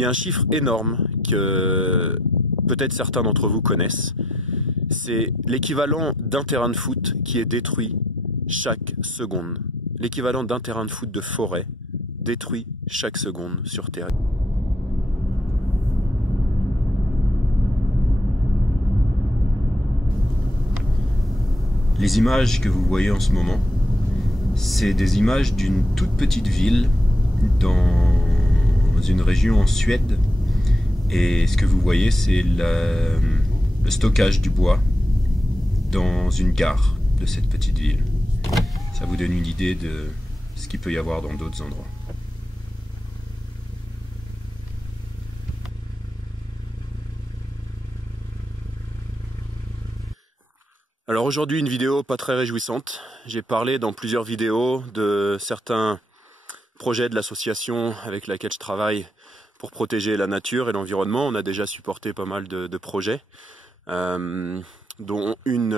Il y a un chiffre énorme que peut-être certains d'entre vous connaissent. C'est l'équivalent d'un terrain de foot qui est détruit chaque seconde. L'équivalent d'un terrain de foot de forêt détruit chaque seconde sur Terre. Les images que vous voyez en ce moment, c'est des images d'une toute petite ville dans une région en Suède. Et ce que vous voyez, c'est le stockage du bois dans une gare de cette petite ville. Ça vous donne une idée de ce qu'il peut y avoir dans d'autres endroits. Alors aujourd'hui, une vidéo pas très réjouissante. J'ai parlé dans plusieurs vidéos de certains projets de l'association avec laquelle je travaille pour protéger la nature et l'environnement. On a déjà supporté pas mal de projets, dont une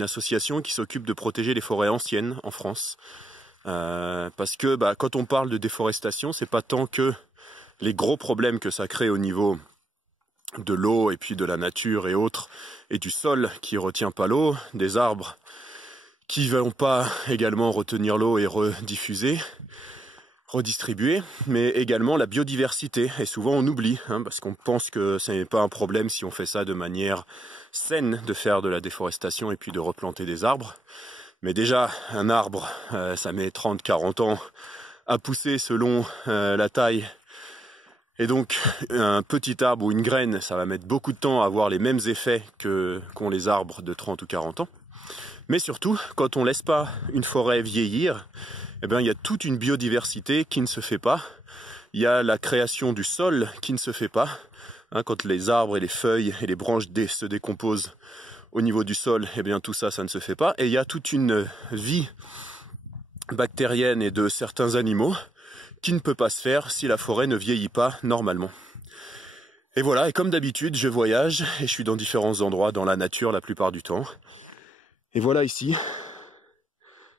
association qui s'occupe de protéger les forêts anciennes en France. Parce que quand on parle de déforestation, c'est pas tant que les gros problèmes que ça crée au niveau de l'eau et puis de la nature et autres, et du sol qui retient pas l'eau, des arbres qui ne vont pas également retenir l'eau et redistribuer, mais également la biodiversité. Et souvent on oublie, parce qu'on pense que ce n'est pas un problème si on fait ça de manière saine, de faire de la déforestation et puis de replanter des arbres. Mais déjà, un arbre, ça met 30-40 ans à pousser selon la taille. Et donc, un petit arbre ou une graine, ça va mettre beaucoup de temps à avoir les mêmes effets qu'ont les arbres de 30 ou 40 ans. Mais surtout, quand on ne laisse pas une forêt vieillir, eh bien, il y a toute une biodiversité qui ne se fait pas. Il y a la création du sol qui ne se fait pas. Quand les arbres et les feuilles et les branches se décomposent au niveau du sol, eh bien, tout ça, ça ne se fait pas. Et il y a toute une vie bactérienne et de certains animaux qui ne peut pas se faire si la forêt ne vieillit pas normalement. Et voilà, et comme d'habitude, je voyage et je suis dans différents endroits dans la nature la plupart du temps. Et voilà ici,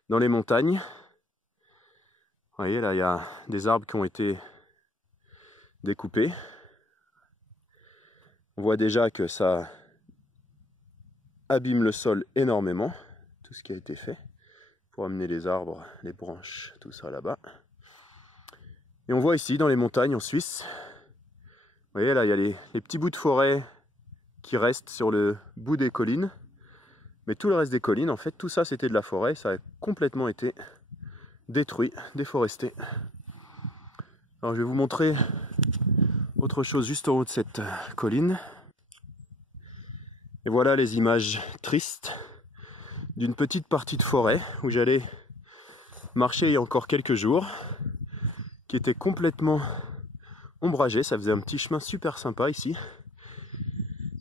dans les montagnes, vous voyez là, il y a des arbres qui ont été découpés. On voit déjà que ça abîme le sol énormément, tout ce qui a été fait, pour amener les arbres, les branches, tout ça là-bas. Et on voit ici, dans les montagnes en Suisse, vous voyez là, il y a les petits bouts de forêt qui restent sur le bout des collines. Mais tout le reste des collines, en fait, tout ça c'était de la forêt, ça a complètement été détruit, déforesté. Alors je vais vous montrer autre chose juste en haut de cette colline. Et voilà les images tristes d'une petite partie de forêt où j'allais marcher il y a encore quelques jours, qui était complètement ombragé. Ça faisait un petit chemin super sympa ici,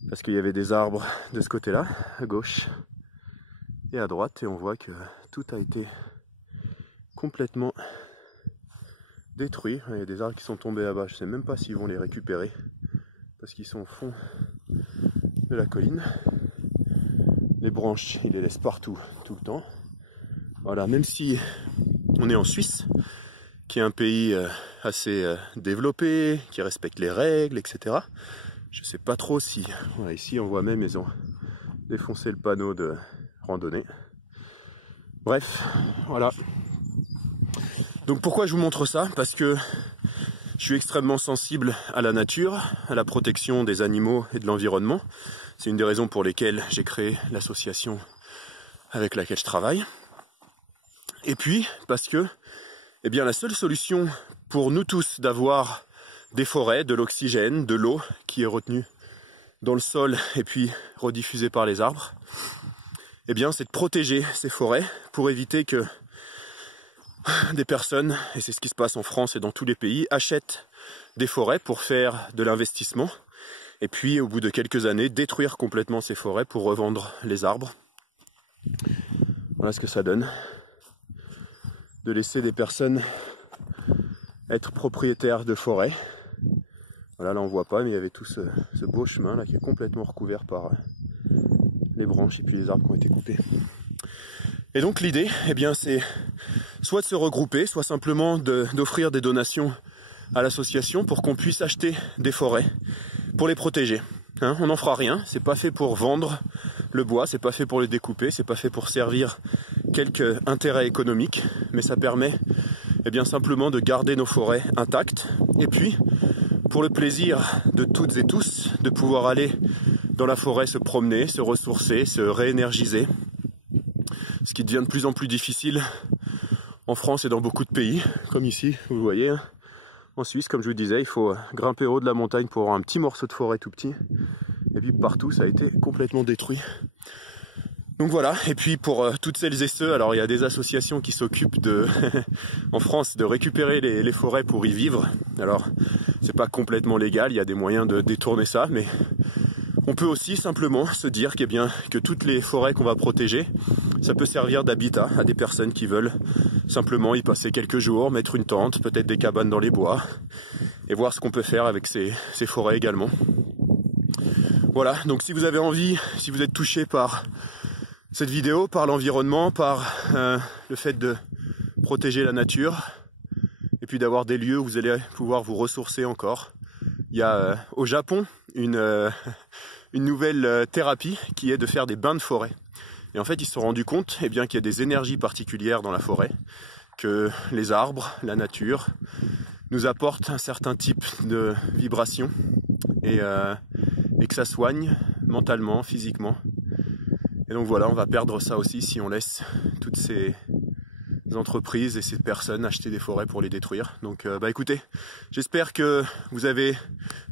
parce qu'il y avait des arbres de ce côté-là, à gauche et à droite, et on voit que tout a été complètement détruit. Il y a des arbres qui sont tombés là-bas, je ne sais même pas s'ils vont les récupérer, parce qu'ils sont au fond de la colline. Les branches, ils les laissent partout, tout le temps. Voilà, même si on est en Suisse, qui est un pays assez développé, qui respecte les règles, etc. Je sais pas trop si... Voilà, ici on voit même, ils ont défoncé le panneau de randonnée. Bref, voilà. Donc pourquoi je vous montre ça? Parce que je suis extrêmement sensible à la nature, à la protection des animaux et de l'environnement. C'est une des raisons pour lesquelles j'ai créé l'association avec laquelle je travaille. Et puis, parce que eh bien, la seule solution pour nous tous d'avoir des forêts, de l'oxygène, de l'eau qui est retenue dans le sol et puis rediffusée par les arbres, eh bien, c'est de protéger ces forêts pour éviter que des personnes, et c'est ce qui se passe en France et dans tous les pays, achètent des forêts pour faire de l'investissement et puis au bout de quelques années détruire complètement ces forêts pour revendre les arbres. Voilà ce que ça donne, de laisser des personnes être propriétaires de forêts. Voilà, là on voit pas, mais il y avait tout ce beau chemin là qui est complètement recouvert par les branches et puis les arbres qui ont été coupés. Et donc l'idée, eh bien, c'est soit de se regrouper, soit simplement d'offrir des donations à l'association pour qu'on puisse acheter des forêts pour les protéger. Hein, on n'en fera rien, c'est pas fait pour vendre le bois, c'est pas fait pour le découper, c'est pas fait pour servir quelque intérêt économique, mais ça permet bien simplement de garder nos forêts intactes. Et puis, pour le plaisir de toutes et tous, de pouvoir aller dans la forêt se promener, se ressourcer, se réénergiser, ce qui devient de plus en plus difficile en France et dans beaucoup de pays, comme ici, vous le voyez. En Suisse, comme je vous disais, il faut grimper au haut de la montagne pour avoir un petit morceau de forêt tout petit. Et puis partout, ça a été complètement détruit. Donc voilà, et puis pour toutes celles et ceux, alors il y a des associations qui s'occupent de, en France, de récupérer les forêts pour y vivre. Alors, c'est pas complètement légal, il y a des moyens de détourner ça, mais on peut aussi simplement se dire que toutes les forêts qu'on va protéger, ça peut servir d'habitat à des personnes qui veulent simplement y passer quelques jours, mettre une tente, peut-être des cabanes dans les bois, et voir ce qu'on peut faire avec ces forêts également. Voilà, donc si vous avez envie, si vous êtes touché par cette vidéo, par l'environnement, par le fait de protéger la nature, et puis d'avoir des lieux où vous allez pouvoir vous ressourcer encore. Il y a au Japon une nouvelle thérapie qui est de faire des bains de forêt. Et en fait, ils se sont rendus compte qu'il y a des énergies particulières dans la forêt, que les arbres, la nature, nous apportent un certain type de vibration et que ça soigne mentalement, physiquement. Et donc voilà, on va perdre ça aussi si on laisse toutes ces entreprises et ces personnes acheter des forêts pour les détruire. Donc écoutez, j'espère que vous avez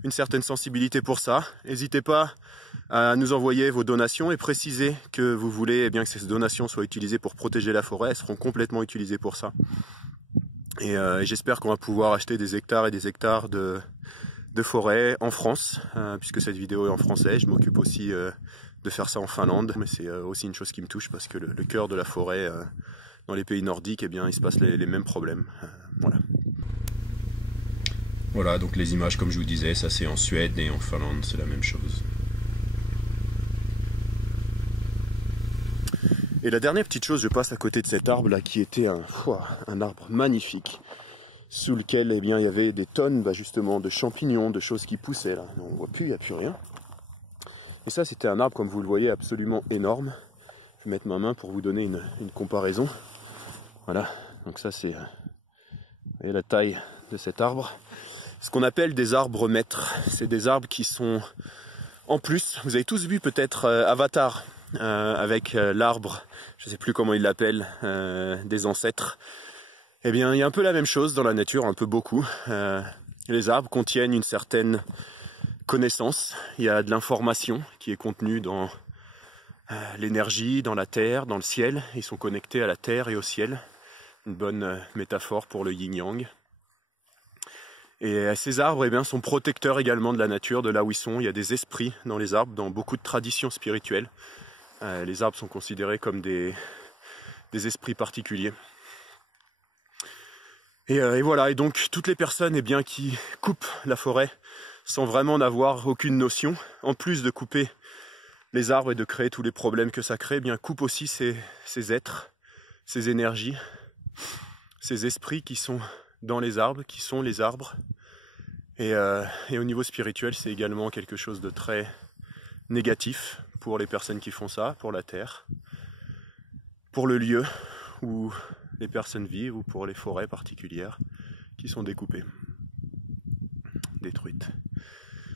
une certaine sensibilité pour ça. N'hésitez pas à nous envoyer vos donations et préciser que vous voulez que ces donations soient utilisées pour protéger la forêt. Elles seront complètement utilisées pour ça. Et j'espère qu'on va pouvoir acheter des hectares et des hectares de forêt en France, puisque cette vidéo est en français. Je m'occupe aussi de faire ça en Finlande, mais c'est aussi une chose qui me touche parce que le cœur de la forêt dans les pays nordiques, il se passe les mêmes problèmes. Voilà. Voilà, donc les images, comme je vous disais, ça c'est en Suède et en Finlande, c'est la même chose. Et la dernière petite chose, je passe à côté de cet arbre là qui était un arbre magnifique, sous lequel il y avait des tonnes justement de champignons, de choses qui poussaient là. On ne voit plus, il n'y a plus rien. Et ça c'était un arbre, comme vous le voyez, absolument énorme. Je vais mettre ma main pour vous donner une comparaison. Voilà, donc ça c'est la taille de cet arbre. Ce qu'on appelle des arbres maîtres. C'est des arbres qui sont, en plus, vous avez tous vu peut-être Avatar, avec l'arbre, je ne sais plus comment il l'appelle, des ancêtres. Il y a un peu la même chose dans la nature, un peu beaucoup. Les arbres contiennent une certaine connaissance. Il y a de l'information qui est contenue dans l'énergie, dans la terre, dans le ciel. Ils sont connectés à la terre et au ciel. Une bonne métaphore pour le yin-yang. Et ces arbres sont protecteurs également de la nature, de là où ils sont. Il y a des esprits dans les arbres, dans beaucoup de traditions spirituelles. Les arbres sont considérés comme des esprits particuliers. Et voilà, et donc toutes les personnes qui coupent la forêt sans vraiment n'avoir aucune notion, en plus de couper les arbres et de créer tous les problèmes que ça crée, coupent aussi ces êtres, ces énergies, ces esprits qui sont dans les arbres, qui sont les arbres. Et au niveau spirituel, c'est également quelque chose de très négatif pour les personnes qui font ça, pour la terre, pour le lieu où les personnes vivent ou pour les forêts particulières qui sont découpées, détruites.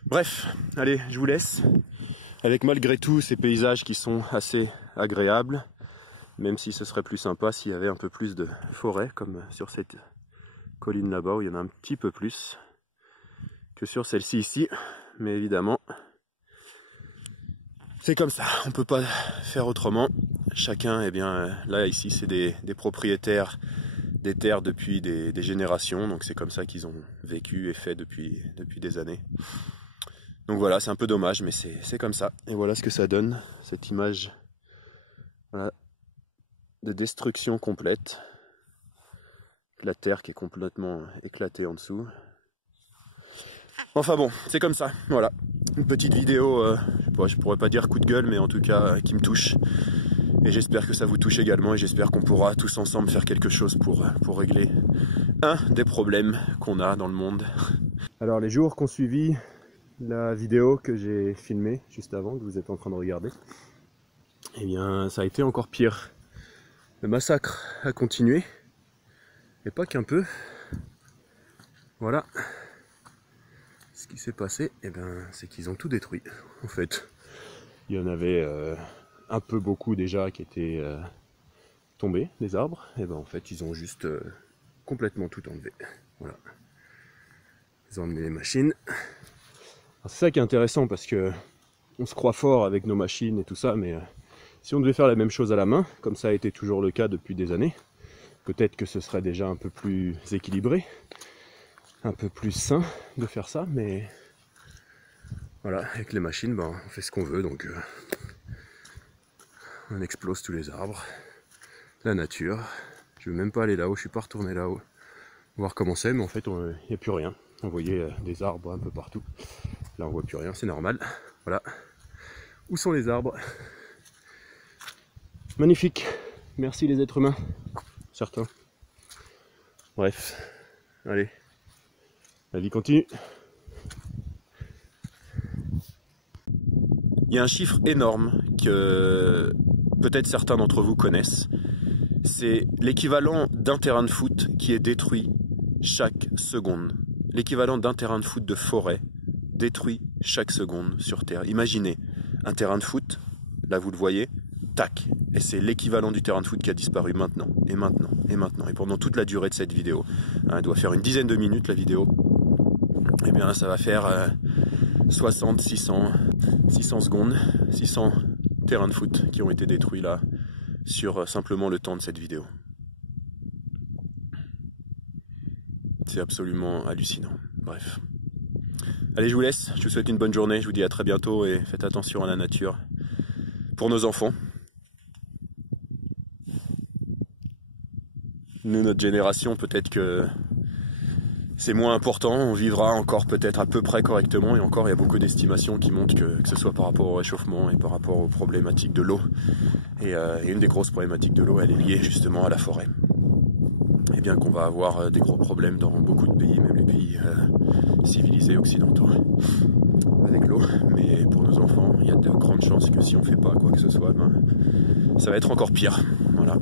Bref, allez, je vous laisse avec malgré tout ces paysages qui sont assez agréables, même si ce serait plus sympa s'il y avait un peu plus de forêt, comme sur cette colline là-bas où il y en a un petit peu plus que sur celle-ci ici, mais évidemment c'est comme ça, on ne peut pas faire autrement. Chacun, là ici c'est des propriétaires des terres depuis des générations, donc c'est comme ça qu'ils ont vécu et fait depuis des années. Donc voilà, c'est un peu dommage, mais c'est comme ça. Et voilà ce que ça donne, cette image de destruction complète. La terre qui est complètement éclatée en dessous. Enfin bon, c'est comme ça, voilà. Une petite vidéo, je pourrais pas dire coup de gueule, mais en tout cas qui me touche. Et j'espère que ça vous touche également et j'espère qu'on pourra tous ensemble faire quelque chose pour régler un des problèmes qu'on a dans le monde. Alors les jours qu'ont suivi la vidéo que j'ai filmée juste avant, que vous êtes en train de regarder, eh bien ça a été encore pire. Le massacre a continué, et pas qu'un peu. Voilà. Ce qui s'est passé, eh ben, c'est qu'ils ont tout détruit. En fait, il y en avait un peu beaucoup déjà qui étaient tombés, des arbres. Et ben en fait, ils ont juste complètement tout enlevé. Voilà. Ils ont emmené les machines. C'est ça qui est intéressant parce que on se croit fort avec nos machines et tout ça, mais si on devait faire la même chose à la main, comme ça a été toujours le cas depuis des années, peut-être que ce serait déjà un peu plus équilibré, un peu plus sain de faire ça, mais voilà, avec les machines, ben, on fait ce qu'on veut, donc on explose tous les arbres, la nature. Je ne veux même pas aller là-haut, je suis pas retourné là-haut, voir comment c'est, mais en fait, il n'y a plus rien. On voyait des arbres un peu partout. Là, on voit plus rien, c'est normal. Voilà. Où sont les arbres? Magnifique. Merci les êtres humains. Certains. Bref. Allez. La vie continue. Il y a un chiffre énorme que peut-être certains d'entre vous connaissent. C'est l'équivalent d'un terrain de foot qui est détruit chaque seconde. L'équivalent d'un terrain de foot de forêt détruit chaque seconde sur Terre. Imaginez un terrain de foot, là vous le voyez, tac, et c'est l'équivalent du terrain de foot qui a disparu maintenant, et maintenant, et maintenant, et pendant toute la durée de cette vidéo. Elle doit faire une dizaine de minutes la vidéo. Eh bien ça va faire 60, 600 secondes, 600 terrains de foot qui ont été détruits là, sur simplement le temps de cette vidéo. C'est absolument hallucinant. Bref. Allez, je vous laisse. Je vous souhaite une bonne journée. Je vous dis à très bientôt et faites attention à la nature. Pour nos enfants. Nous, notre génération, peut-être que c'est moins important. On vivra encore peut-être à peu près correctement. Et encore, il y a beaucoup d'estimations qui montrent que ce soit par rapport au réchauffement et par rapport aux problématiques de l'eau. Et une des grosses problématiques de l'eau, elle est liée justement à la forêt. Et bien qu'on va avoir des gros problèmes dans beaucoup de pays, même les pays civilisés occidentaux, avec l'eau. Mais pour nos enfants, il y a de grandes chances que si on ne fait pas quoi que ce soit, ben, ça va être encore pire. Voilà.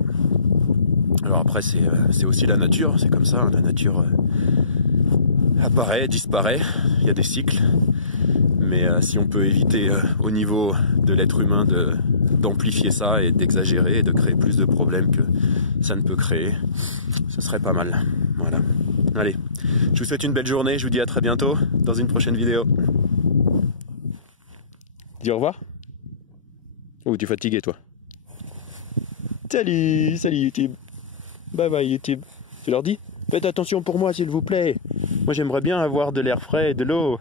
Alors après, c'est aussi la nature, c'est comme ça, hein, la nature apparaît, disparaît, il y a des cycles. Mais si on peut éviter au niveau de l'être humain d'amplifier ça et d'exagérer et de créer plus de problèmes que ça ne peut créer, ce serait pas mal. Voilà. Allez, je vous souhaite une belle journée, je vous dis à très bientôt dans une prochaine vidéo. Dis au revoir. Oh, tu es fatigué toi. Salut YouTube. Bye bye YouTube. Tu leur dis? Faites attention pour moi s'il vous plaît. Moi j'aimerais bien avoir de l'air frais et de l'eau.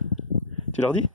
Tu leur dis?